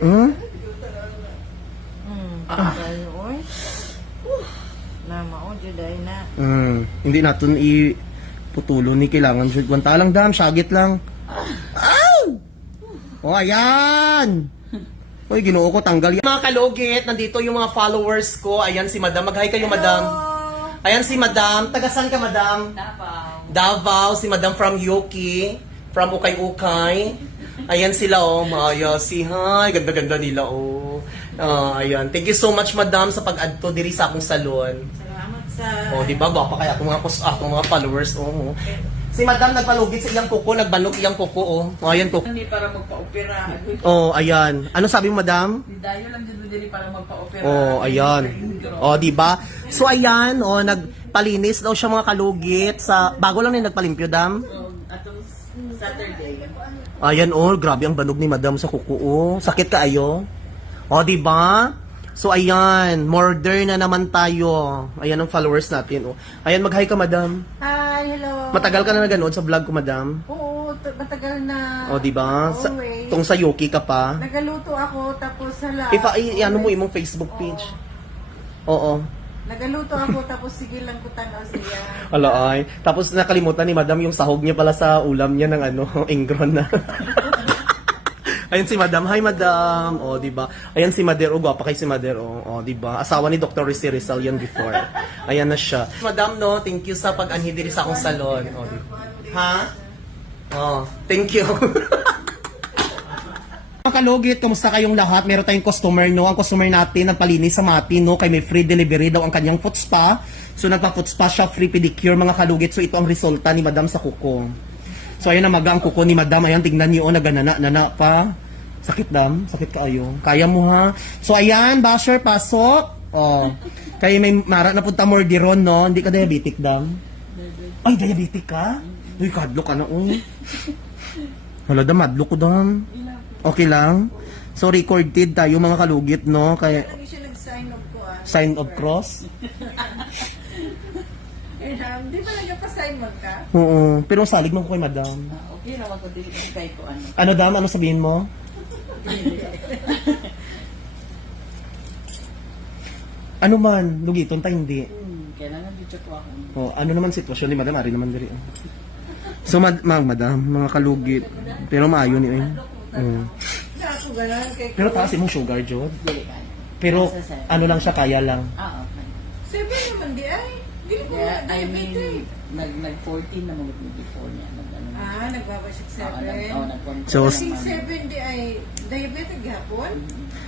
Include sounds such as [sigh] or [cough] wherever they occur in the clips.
Hmm? Hmm, tayo, oy. Nama, o, juday na. Hmm. Hindi natin i putulo ni kailangan jud kwanta lang dam, syagit lang. Ow! Oh, ayan! Uy, ginoo ko tanggal yan. Mga kalugit, nandito yung mga followers ko. Ayan si Madam. Mag-hi kayo, Madam. Ayan si Madam. Tagasan ka, Madam? Dapaw. Davao, si Madam from Yuki, from Ukay Ukay. Ayan sila oh, Maya, si hi, ganda-ganda nila oh. Ah, ayan. Thank you so much Madam sa pag-add to diri sa akong salon. Salamat sa... Oh, di ba? Gwapa kaya akong mga kus akong mga followers oh. Si Madam nagpalugit sa iyang kuko, nagbanok iyang kuko oh. Oh, ayan kuko. Hindi para magpa-opera. Oh, ayan. Ano sabi mo, Madam? Dayo lang dito dili para magpa-opera. Oh, ayan. Oh, di ba? So ayan, oh, nagpalinis daw siya mga kalugit sa bago lang ni nagpalimpyo, Dam. Saturday. Ayan oh, grabe ang banog ni Madam sa kuko oh. Sakit ka ayo. O, di ba? So ayan, modern na naman tayo. Ayan ang followers natin oh. Ayan, mag-hi ka, Madam. Hi, hello. Matagal ka na naganood sa vlog ko, Madam. Oo, matagal na. O, di ba? Sa, tong sa Yuki ka pa. Nagaluto ako, tapos hala. Ipa, i, ano mo imong Facebook page. Oo. Nagaluto ako, tapos sige lang ko tanaw siya. Ala ay. Tapos nakalimutan ni Madam yung sahog niya pala sa ulam niya ng ano, [laughs] ingron na. [laughs] Ayan si Madam. Hi Madam. O, di ba? Ayan si Mader. O, gwapa kay si Mader. O, o di ba? Asawa ni Dr. Rizzi Rizal yan before. Ayan na siya. Madam, no, thank you sa pag-anhi diri sa akong salon. O, di ba? Ha? Oh, thank you. [laughs] Mga kalugit, kamusta kayong lahat? Meron tayong customer, no? Ang customer natin, nagpalinis sa mati, no? Kay may free delivery daw ang kanyang foot spa. So, nagpa-foot spa siya, free pedicure, mga kalugit. So, ito ang resulta ni Madam sa kuko. So, ayan na maga ang kuko ni Madam. Ayan, tingnan niyo, oh, naganana, nana pa. Sakit, Dam? Sakit ka ayo. Kaya mo, ha? So, ayan, basher, pasok. Oh. Kaya may mara na punta mordiron, no? Hindi ka diabetic, Dam? Ay, diabetic ka? Uy, kadlo ka na, oh. Hala, Dam, madlo ko, Dam. Okay lang? So, recorded tayo mga kalugit, no? Kaya, Lagi siya nag-sign up ko ah. sign of cross? [laughs] Eh, um, di ba nagpa-sign mo ka? Oo. Pero salig mo ko kay madam. Okay, naman ko dili kay ko ano. Ano, dam? Ano sabihin mo? [laughs] ano man? Lugiton tayo, hindi. Hmm, kailangan dito ko ako. Oh, ano naman sitwasyon ni madam? Ari naman diri. So, mad ma'am, madam, mga kalugit. Pero maayo ni eh. Oo. Sa ako ganun kay Pero taas imong sugar, Jod. dili ka. Pero, ano lang siya, kaya lang. Ah, okay. Seven naman di ay. Dili ko Yeah, na I mean, diabetic. nag, nag-14 na mga before niya. Nag, ano, Ah, nagbabasik Oo, nag, seven. oh, nag-control So, Kasing naman. seven di ay diabetic gapon.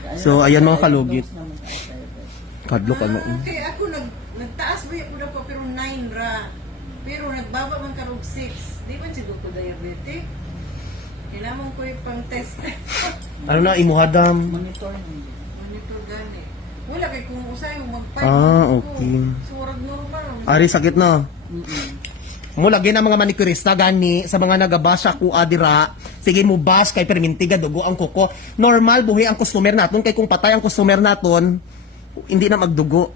Ano, So, ayan mga kalugit. diabetes. Kadlok, ano. Ah, kaya ako nag nagtaas ba ako na pa pero 9 ra. Pero nagbaba man karog 6. Di ba siguro ko diabetic? Kailangan ko yung pang test. [laughs] Ano na, imuhadam. Monitor niya. Monitor gani. Wala kay kung usay mo mag Ah, okay. Surag normal. Ari, sakit na. Mo lagi na mga manicurista gani sa mga nagabasa ku adira sige mo bas kay permintiga dugo ang kuko normal buhi ang customer naton kay kung patay ang customer naton hindi na magdugo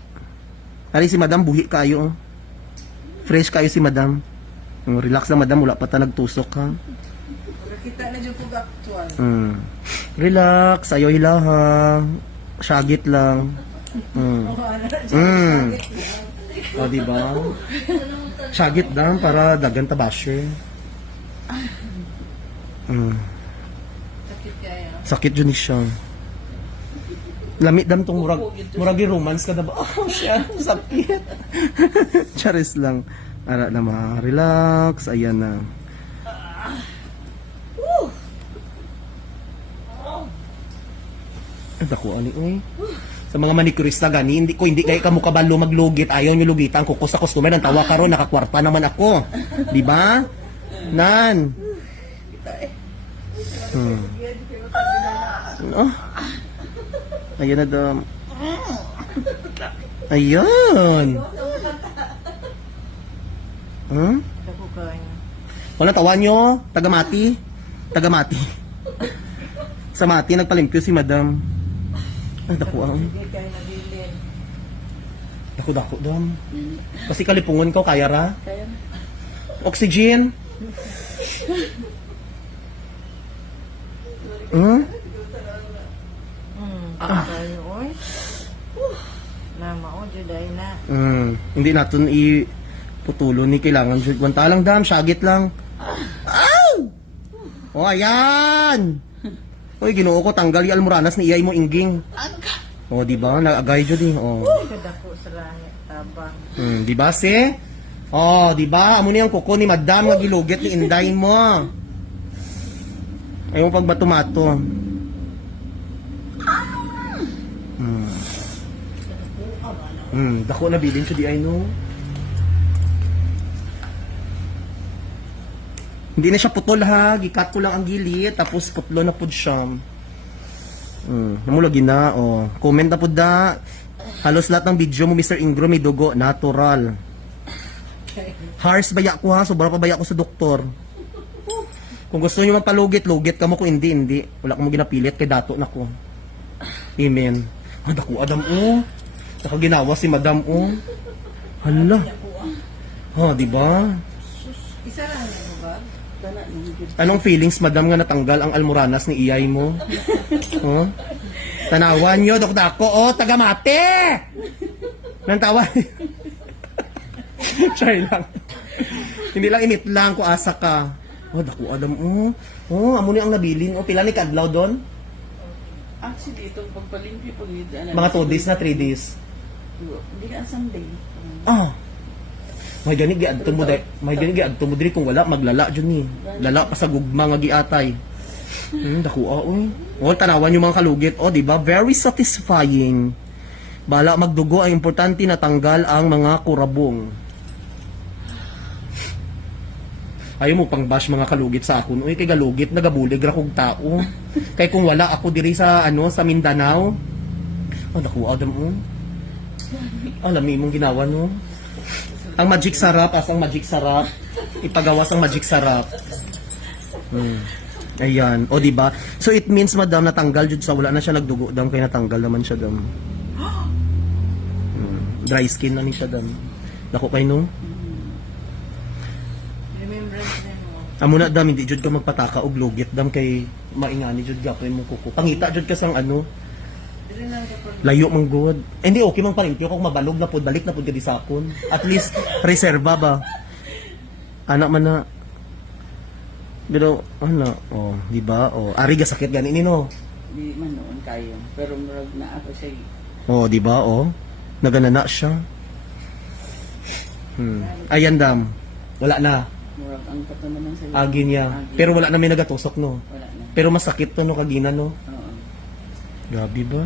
Ari si madam buhi kayo oh. fresh kayo si madam Mm, relax lang madam wala pa ta nagtusok ha Kita na dyan po actual. mm. relax ayo hilaha syagit lang mm. Mm. O, di ba? Syagit dam para dagan ta basher. Mm. Sakit kaya. Sakit yun siya. Lamit dam tong murag murag romance ka na ba? [laughs] Oh, siya, sakit. [laughs] Charis lang. Ara na ma, relax. Ayan na. Dako ani oy. Sa mga manicurista gani, hindi ko hindi kay kamo kabalo maglugit, ayaw niyo lugitan ko ko sa customer nang tawa karon nakakwarta naman ako. Di ba? Nan. Hmm. Oh. Ayan na daw. Ayun. Hmm? Wala tawa nyo? Tagamati? Tagamati. Sa mati, nagpalimpyo si madam. Nadako ah. ang. Dako-dako doon. Kasi kalipungon ko, kaya ra? Kaya. Oxygen? Hmm? Mm, ah. Tayo, oy. Nama o, oh, juday na. Mm, hindi natin i putulo ni kailangan jud kwanta lang dam, sagit lang. Aw! Oh, ayan. Oy, ginoo ko tanggal yung almoranas ni iyay mo ingging. Ano? Oh di ba? Naagay jud eh. Oh. Kadako sa langit, tabang. Hmm, di ba si? Oh, di ba? Amo ni ang kuko ni Madam nga giluget ni Inday mo. Ayaw pag batumato. Hmm. Hmm, dako na bilin siya di ay no. Hindi na siya putol ha, gikat ko lang ang gilid tapos putlo na pud siya. Hmm, namulagi na oh. Comment na pud da. Halos lahat ng video mo Mr. Ingro may dugo, natural. Hars baya ko ha, sobra pa baya ko sa doktor. Kung gusto niyo magpalugit, lugit ka mo. Kung hindi, hindi. Wala ko mo ginapilit, kay dato na ko. Amen. Ah, dako, Adam, oh. Saka ginawa si Madam, oh. Hala. Ha, di ba? Isa lang ba? Anong feelings, Madam, nga natanggal ang almoranas ni iyay mo? oh? Tanawan nyo, Dok Dako, oh, tagamate! Nang tawa. [laughs] Try lang. Hindi lang init lang ko asa ka. Oh, dako Adam, oh. Oh, amo ni ang nabilin. Oh, pila ni kadlaw doon? Actually, itong pagpalimpyo pag ano, Mga 2 days na 3 days. Hindi ka Sunday. Ah. May gani giadto mo dai. May gani giadto mo diri kung wala maglala jud ni. Lala pa sa gugma nga giatay. Hmm, dako ah, oy. Oh, tanawan yung mga kalugit. Oh, di ba? Very satisfying. Bala magdugo ay importante na tanggal ang mga kurabong. Ayaw mo pang bash mga kalugit sa akon. Uy, kay galugit, nagabulig ra kog tao. kay kung wala ako diri sa ano sa Mindanao. Oh, dako adam oh. Alam mo mong ginawa no. Ang magic sarap, as ang magic sarap. Ipagawas ang magic sarap. Hmm. Ayan. O, di ba? So, it means, madam, natanggal jud sa wala na siya nagdugo dam, kaya natanggal naman siya dam. Hmm. Dry skin na ni siya dam. Dako kay no? Remembrance na mo. Amo na dam, hindi jud ka magpataka og lugit dam kay maingani jud gapon mo kuko. Pangita jud ka sang ano, layo mang good. Eh, hindi okay mang palimpyo kung mabalog na pud balik na pud ka di sakon. At least [laughs] reserva ba. Anak man na pero ano, oh, di ba? Oh, ari ga sakit gani ni no. Di man noon kayo. Pero murag na ako say Oh, di ba? Oh. Naganana siya. Hmm. Ayan dam. Wala na. murag ang kato naman sa Agi niya. Pero wala na may nagatusok no. wala na. Pero masakit to no kagina no. Oo. Grabe ba?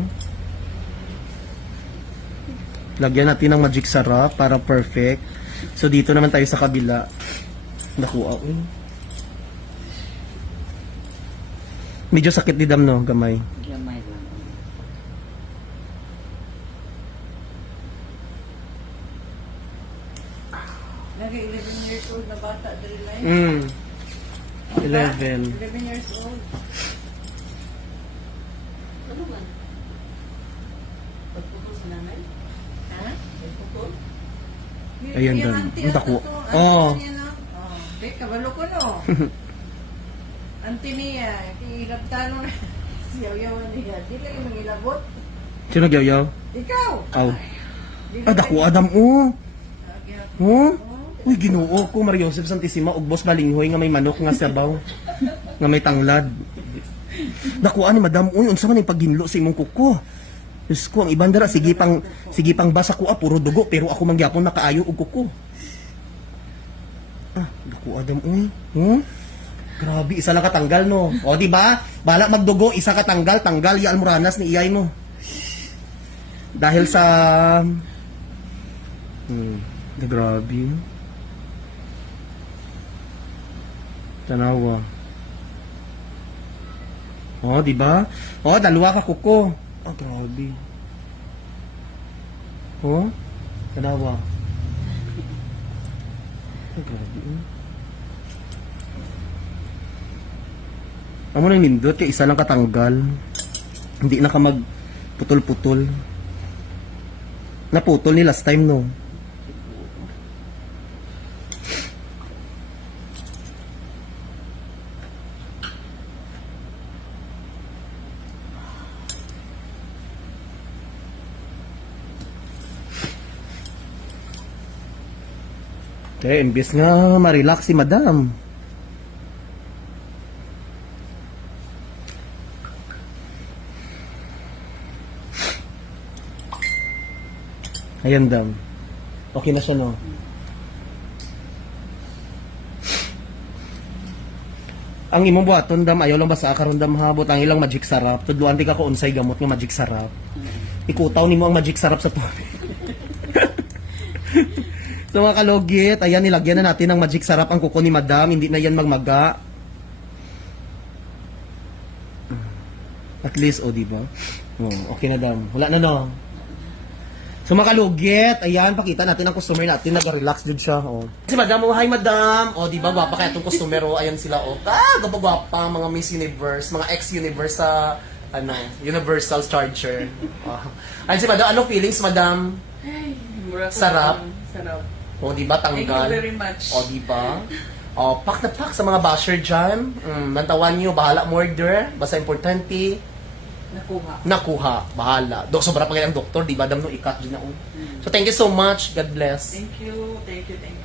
Lagyan natin ng magic sarap para perfect. So dito naman tayo sa kabila. Nakuha ko. Medyo sakit di dam no, gamay. Gamay lang. Nag 11 years old na bata dili lang. Mm. 11. 11 years old. Ano ba? Pagpupul sa nanay? Ha? Pagpupul? Ayan, auntie Ang dako. Oo. Oh, Be, kabalo ko no. Auntie niya, [laughs] ilabtano na. [laughs] Siyaw-yawan niya. Di lang yung ilabot. Sino nagyayaw? Ikaw! Aw. Ah, dako Adam oh. Lagi- Oh? Uy, ginoo ko, Maria Joseph Santissima, ug boss balinghoy nga may manok nga sabaw. [laughs] nga may tanglad. Dakuan ni Madam, uy, unsa man yung pagginlo sa imong kuko? Diyos ko, ang ibang dara, sige pang, sige pang basa ko, ah, puro dugo, pero ako mangyapon nakaayo og kuko. Ah, daku Adam, uy. Hmm? Grabe, isa lang katanggal, no? O, di ba? Bala magdugo, isa katanggal, tanggal, ya almoranas ni iyay mo. Dahil sa... Hmm, grabe. Tanawa. Oh, di ba? Oh, dalawa ka kuko. Ah, grabe. Oh, tanawa. Ah, grabe. eh. Amo nang nindot kay isa lang katanggal. Hindi na ka mag putol-putol. Naputol ni last time no. Eh, imbis nga ma-relax si madam. Ayan, dam. Okay na siya, no? Ang imong buhaton dam ayaw lang basta karon dam habot ang ilang magic sarap. Tudluan di ka ko unsay gamot nga magic sarap. Ikutaw nimo ang magic sarap sa tubig. So mga kalugit, ayan nilagyan na natin ng magic sarap ang kuko ni Madam, hindi na yan magmaga. At least, o, di ba? Oh, okay na, dam. Wala na, no? So mga kalugit, ayan, pakita natin ang customer natin, nag-relax din siya, oh. Si Madam, oh, hi Madam! O, di ba, gwapa kaya itong customer, oh, ayan sila, oh. Ah, gwapa-gwapa, mga Miss Universe, mga ex-Universe sa, ano, Universal Charger. [laughs] Oh. Ayan si Madam, ano feelings, Madam? Ay, mura Sarap. Sarap. O, di ba, Thank you tanggal? very much. O, di ba? O, pak na pak sa mga basher dyan. Mm, nantawan nyo, bahala murder. Basta importante, Nakuha. nakuha, bahala. Dok, sobra pa kaya ang doktor, di ba? Dam no ikat din na. oh. So, thank you so much. God bless. Thank you, thank you, thank you.